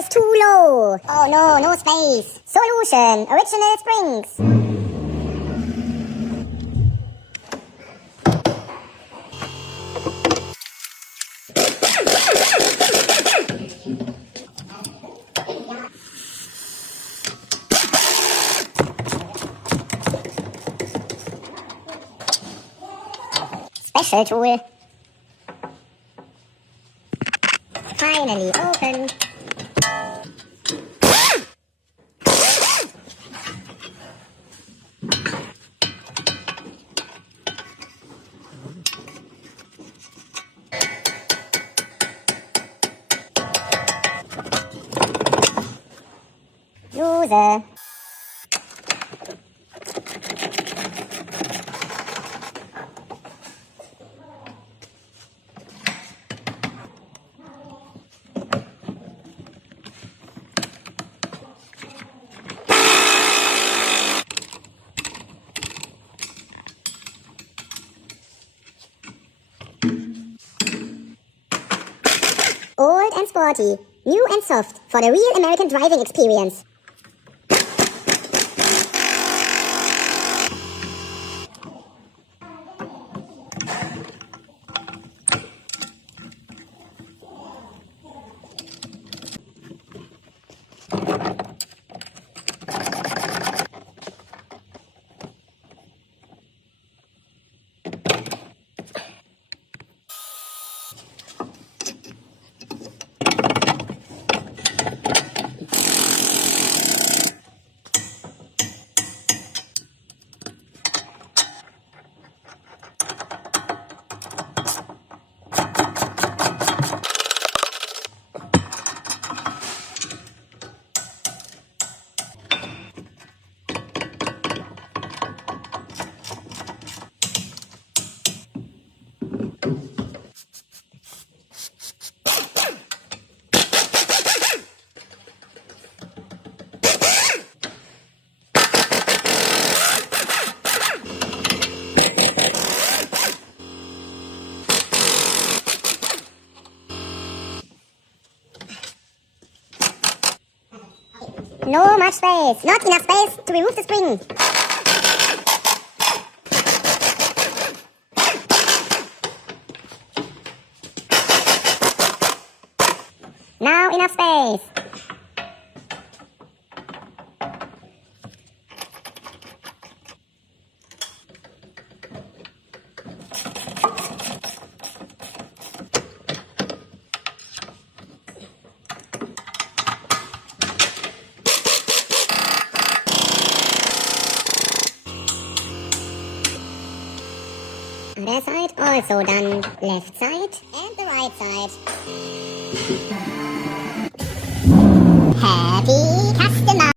is too low. Oh no, no space. Solution, original springs. Special tool. Finally open. User. Old and sporty, new and soft for the real American driving experience. No much space. Not enough space to remove the spring. Now enough space. Other side also done. Left side and the right side.